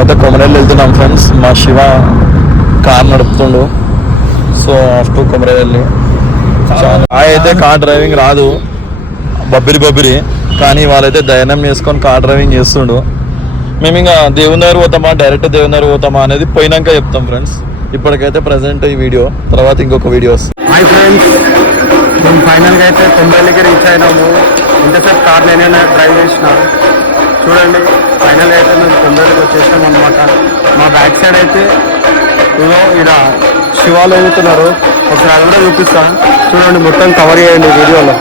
మేమైతే కొమరేళ్ళు వెళ్తున్నాం ఫ్రెండ్స్. మా శివ కార్ నడుపుతుండు. So off to Komarellu. అయితే కార్ డ్రైవింగ్ రాదు, బబ్బిరి కానీ వాళ్ళైతే ధైర్యం చేసుకొని కార్ డ్రైవింగ్ చేస్తుండు. మేము ఇంకా దేవుని దగ్గర పోతామా డైరెక్ట్ దేవుని దగ్గర పోతామా అనేది పోయినాక చెప్తాం ఫ్రెండ్స్. ఇప్పటికైతే ప్రజెంట్ ఈ వీడియో, తర్వాత ఇంకొక వీడియోస్. హాయ్ ఫ్రెండ్స్, మేము ఫైనల్గా అయితే కొమరేళ్ళకి రీచ్ అయినాము. ఇంతసేపు కార్ నేనే డ్రైవ్ చేసినాను. చూడండి, ఫైనల్గా అయితే మేము కొమరేళ్ళకి వచ్చేసాం అనమాట. మా బ్యాక్ సైడ్ అయితే ఇక్కడ శివాలు ఎదుగుతున్నారు. ఒకసారి అది కూడా చూపిస్తాను. చూడండి, మొత్తం కవర్ చేయండి వీడియోలో.